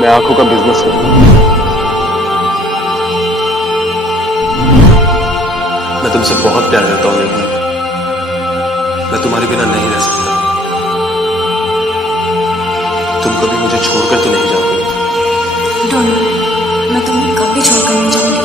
मैं आंखों का बिजनेस करूंगा। मैं तुमसे बहुत प्यार करता हूँ मेघना। मैं तुम्हारे बिना नहीं रह सकता। तुम कभी मुझे छोड़कर तो नहीं जाओगे? डोंट वरी, मैं तुम्हें कभी छोड़कर नहीं जाऊंगी।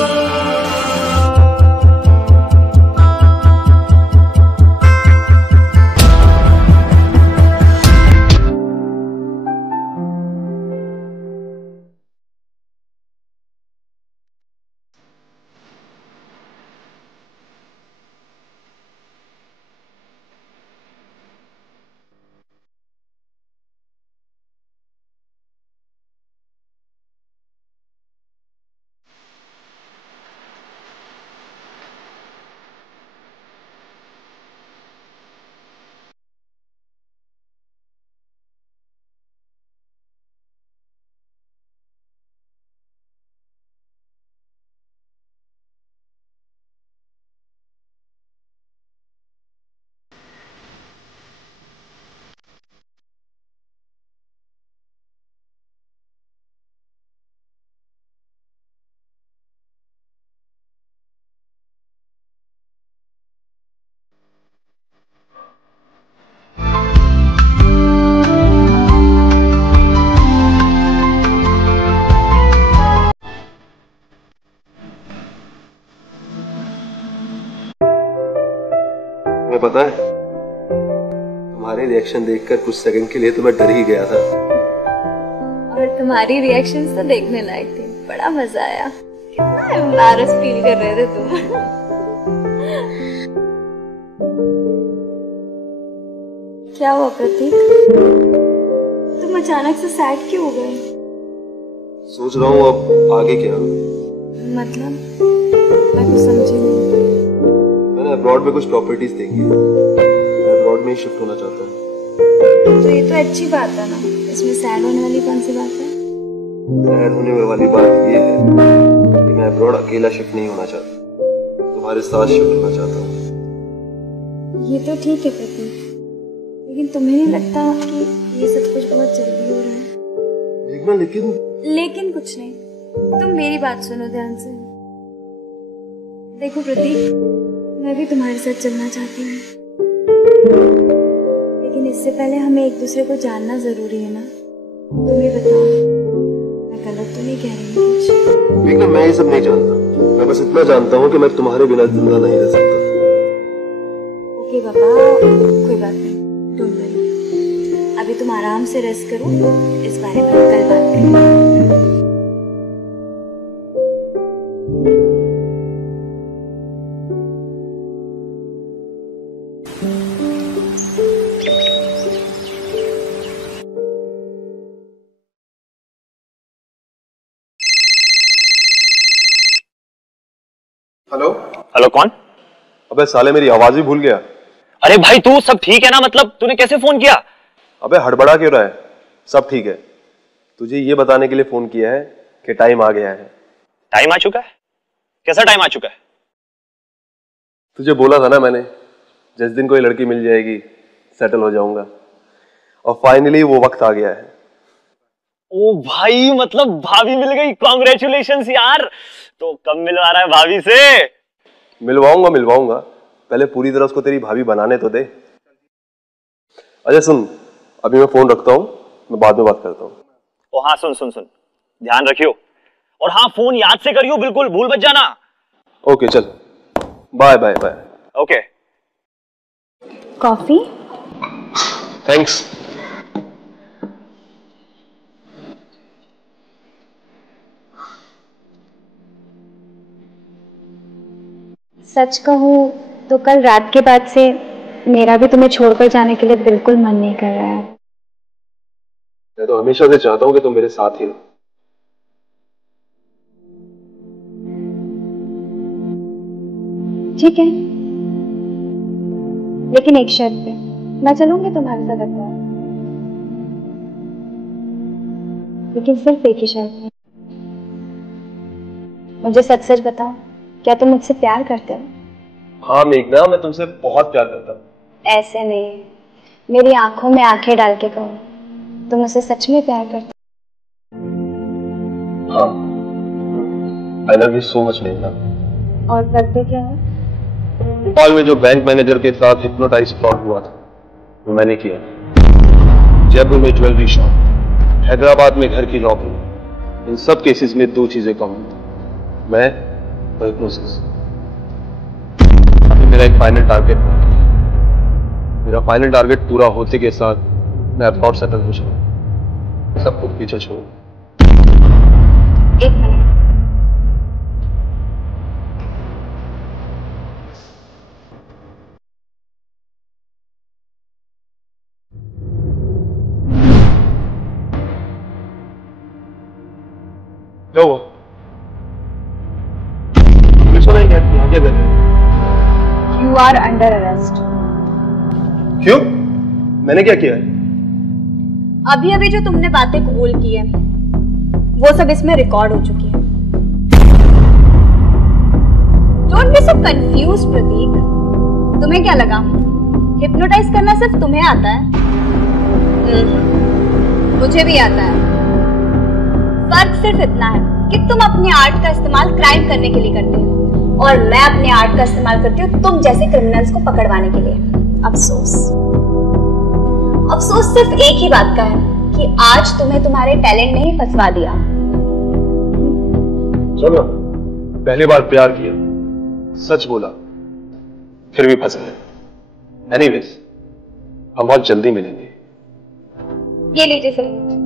तुम्हें पता है, तुम्हारे रिएक्शन देखकर कुछ सेकंड के लिए तो मैं डर ही गया था। और तुम्हारी रिएक्शंस तो देखने लायक थी, बड़ा मजा आया। कितना एम्बैरेस फील कर रहे थे तुम। क्या हुआ प्रतीक, तुम अचानक से सैड क्यों हो गए? सोच रहा हूँ अब आगे क्या। मतलब मैं कुछ समझी नहीं। मैंने अब्रॉड में कुछ प्रॉपर्टीज देखी है। मैं अब्रॉड में ही शिफ्ट होना चाहता हूँ। तो ये तो अच्छी बात है ना, इसमें सैड होने वाली कौन सी बात है? सैड होने वाली बात ये है कि मैं अब्रॉड अकेला शिफ्ट नहीं होना चाहता, तुम्हारे साथ शिफ्ट होना चाहता हूँ। ये तो ठीक है प्रतीक, लेकिन तुम्हें नहीं लगता कि ये सब कुछ बहुत जल्दी हो रहा है? देखना, लेकिन कुछ नहीं, तुम मेरी बात सुनो ध्यान से। देखो प्रतीक, मैं भी तुम्हारे साथ चलना चाहती हूँ, लेकिन इससे पहले हमें एक दूसरे को जानना जरूरी है ना। तुम ही बताओ, मैं गलत तो नहीं कह रही हूँ कुछ? देखना, मैं ये सब नहीं जानता। मैं बस इतना जानता हूँ कि मैं तुम्हारे बिना जिंदा नहीं रह सकता। ओके पापा, कोई बात नहीं, डोंट वरी। अभी तुम आराम से रेस्ट करो, इस बारे में हम कल बात करेंगे। हेलो हेलो, कौन? अबे साले, मेरी आवाज भी भूल गया। अरे भाई, तू सब ठीक है ना? मतलब तूने कैसे फोन किया? अबे हड़बड़ा क्यों रहा है? सब ठीक है। तुझे ये बताने के लिए फोन किया है कि टाइम आ गया है। टाइम आ चुका है? कैसा टाइम आ चुका है? तुझे बोला था ना मैंने, जिस दिन कोई लड़की मिल जाएगी सेटल हो जाऊंगा, और फाइनली वो वक्त आ गया है। ओ भाई, मतलब भाभी मिल गई। कॉन्ग्रेचुलेशंस यार। तो कब मिलवा रहा है भाभी से? मिलवाऊंगा, पहले पूरी तरह उसको तेरी भाभी बनाने तो दे। अच्छा सुन, अभी मैं फोन रखता हूँ, मैं बाद में बात करता हूँ। ओ हाँ, सुन सुन सुन, ध्यान रखियो। और हाँ, फोन याद से करियो, बिल्कुल भूल मत जाना। ओके चल, bye bye bye. Okay. Coffee? Thanks. सच कहूँ तो कल रात के बाद से मेरा भी तुम्हें छोड़कर जाने के लिए बिल्कुल मन नहीं कर रहा है। मैं तो हमेशा से चाहता हूँ कि तुम मेरे साथ ही रहो। ठीक है, लेकिन एक शर्त पे। मैं चलूंगी तुम्हारे साथ अब्रॉड, लेकिन सिर्फ एक ही शर्त है। मुझे सच सच बताओ, क्या तुम मुझसे प्यार करते हो? हाँ मेघना, मैं तुमसे बहुत प्यार करता हूँ। ऐसे नहीं, मेरी आंखों में आंखें डाल के कहो। तुम उसे सच में प्यार करते? हाँ, आई लव यू सो मच मेघना। और करते क्या है? भोपाल में जो बैंक मैनेजर के साथ हिप्नोटाइज फ्रॉड हुआ था वो मैंने किया। जयपुर में ज्वेलरी शॉप, हैदराबाद में घर की रॉबरी, इन सब केसेस में दो चीजें कॉमन थी, मैं और हिप्नोसिस। अभी मेरा एक फाइनल टारगेट है। मेरा फाइनल टारगेट पूरा होते के साथ मैं अब्रॉड सेटल हो जाऊँ, सब कुछ पीछे छोड़। एक मिनट, क्या हुआ? पुलिस वाले क्या यहाँ क्या कर रहे हैं? You are under arrest. क्यों? मैंने क्या किया है? अभी अभी जो तुमने बातें कबूल की है वो सब इसमें रिकॉर्ड हो चुकी है। डोंट बी सो कंफ्यूज प्रतीक। तुम्हें क्या लगा हिप्नोटाइज करना सिर्फ तुम्हें आता है? मुझे भी आता है। फर्क सिर्फ इतना है कि तुम अपने आर्ट का इस्तेमाल क्राइम करने के लिए करते हो और मैं अपने आर्ट का इस्तेमाल करती हूँ तुम जैसे क्रिमिनल्स को पकड़वाने के लिए। अफसोस अफसोस सिर्फ एक ही बात का है कि आज तुम्हें तुम्हारे टैलेंट ने ही फंसवा दिया। चलो, पहली बार प्यार किया, सच बोला, फिर भी फंस गए। एनीवेज, हम बहुत जल्दी मिलेंगे। ये लीजिए सर।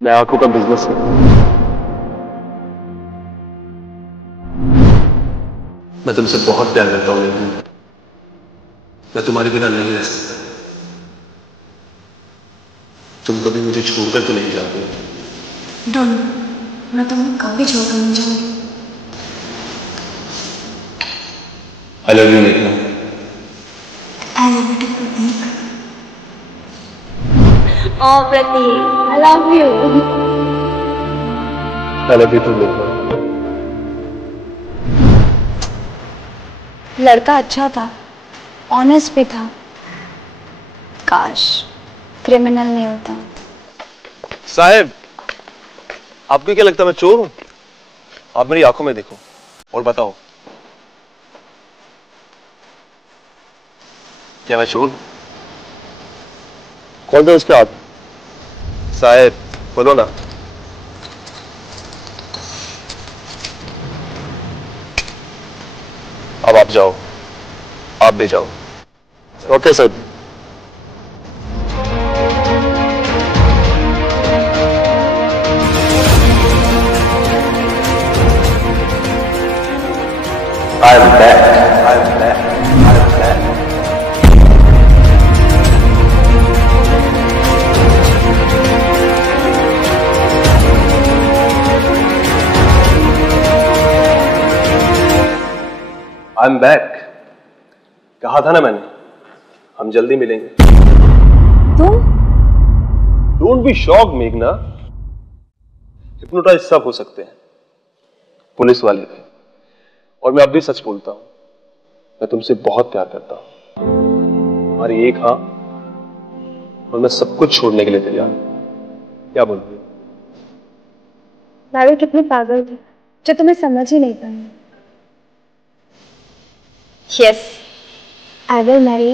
मैं आंखों का बिजनेस है। मैं तुमसे बहुत प्यार करता हूँ लेकिन मैं तुम्हारे बिना नहीं रह सकता। तुम कभी मुझे छोड़कर तो नहीं जाते? डोंट, मैं तुम्हें कभी छोड़कर नहीं जाऊंगी। आई लव यू मेघना। I love you Prateek. ओ Prateek, I love you. I love you too मेघना। लड़का अच्छा था, ऑनेस्ट भी था। काश क्रिमिनल नहीं होता। साहब, आपको क्या लगता है मैं चोर हूं? आप मेरी आंखों में देखो और बताओ, क्या मैं चोर? कौन था उसके हाथ? साहब बोलो ना। अब आप जाओ, आप भी जाओ। Okay sir. I'm back. I'm back. I'm back. I'm back. कहा था ना मैंने, हम जल्दी मिलेंगे। तुम? Don't be shocked, मेघना। हिप्नोटाइज सब हो सकते हैं, पुलिस वाले भी। और मैं अब भी सच बोलता हूं, मैं तुमसे बहुत प्यार करता हूं। हमारी एक हाँ और मैं सब कुछ छोड़ने के लिए तैयार हूं। क्या बोलती हो? मैं भी कितनी पागल थी जो तुम्हें समझ ही नहीं पाई। Yes, I will Mary